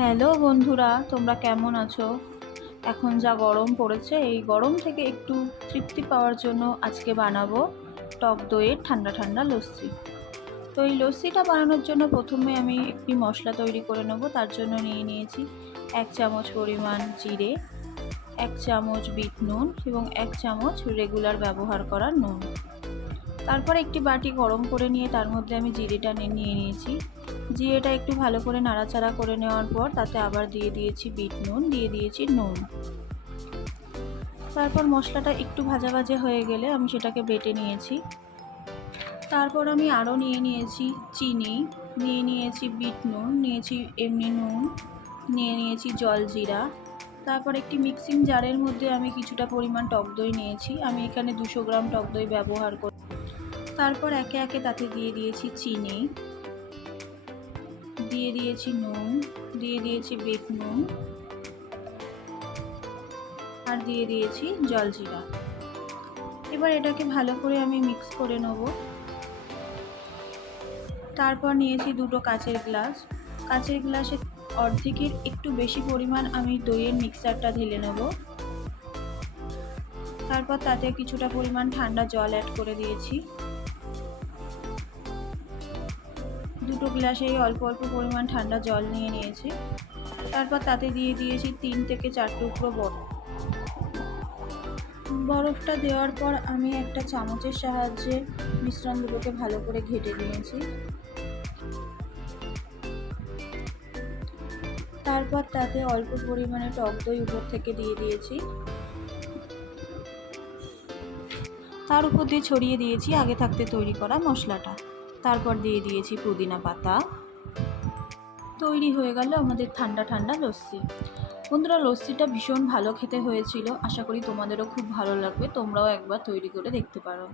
Hello বন্ধুরা, তোমরা কেমন আছো? এখন যা গরম পড়েছে, এই গরম থেকে একটু তৃপ্তি পাওয়ার জন্য আজকে বানাবো টক দইয়ের ঠান্ডা ঠান্ডা লস্যি। তো এই লস্যিটা বানানোর জন্য প্রথমে আমি একটি মশলা তৈরি করে নেব। তার জন্য নিয়ে নিয়েছি 1 চামচ পরিমাণ জিরে, 1 চামচ বিট নুন এবং 1 চামচ রেগুলার ব্যবহার করা নুন। তারপর একটি বাটি গরম করে নিয়ে তার মধ্যে আমি জিরেটা নিয়ে নিয়েছি। জিরেটা একটু ভালো করে নাড়াচাড়া করে নেওয়ার পর তাতে আবার দিয়ে দিয়েছি বিট নুন, দিয়ে দিয়েছি নুন। তারপর মশলাটা একটু ভাজা ভাজা হয়ে গেলে আমি সেটাকে বেটে নিয়েছি। তারপর আমি আরও নিয়ে নিয়েছি চিনি, নিয়ে নিয়েছি বিট নুন, নিয়েছি এমনি নুন, নিয়ে নিয়েছি জলজিরা। তারপর একটি মিক্সিং জারের মধ্যে আমি কিছুটা পরিমাণ টক দই নিয়েছি। আমি এখানে 200 গ্রাম টক দই ব্যবহার করি। তারপর একে একে তাতে দিয়ে দিয়েছি চিনি, দিয়ে দিয়েছি নুন, দিয়ে দিয়েছি বিট নুন আর দিয়ে দিয়েছি জলজিরা। এবার এটাকে ভালো করে আমি মিক্স করে নেব। তারপর নিয়েছি দুটো কাচের গ্লাস। কাচের গ্লাসের অর্ধেকের একটু বেশি পরিমাণ আমি দইয়ের মিক্সচারটা ঢেলে নেব। তারপর তাতে কিছুটা পরিমাণ ঠান্ডা জল অ্যাড করে দিয়েছি। দুটো গ্লাসেই অল্প অল্প পরিমাণ ঠান্ডা জল নিয়ে নিয়েছি। তারপর তাতে দিয়ে দিয়েছি 3 থেকে 4 টুকরো বরফ। বরফটা দেওয়ার পর আমি একটা চামচের সাহায্যে মিশ্রণগুলোকে ভালো করে ঘেটে নিয়েছি। তারপর তাতে অল্প পরিমাণে টক দই উপর থেকে দিয়ে দিয়েছি। তার উপর দিয়ে ছড়িয়ে দিয়েছি আগে থাকতে তৈরি করা মশলাটা। তারপর দিয়ে দিয়েছি পুদিনা পাতা। তৈরি হয়ে গেল আমাদের ঠান্ডা ঠান্ডা লস্যি। বন্ধুরা, লস্যিটা ভীষণ ভালো খেতে হয়েছিল। আশা করি তোমাদেরও খুব ভালো লাগবে। তোমরাও একবার তৈরি করে দেখতে পারো।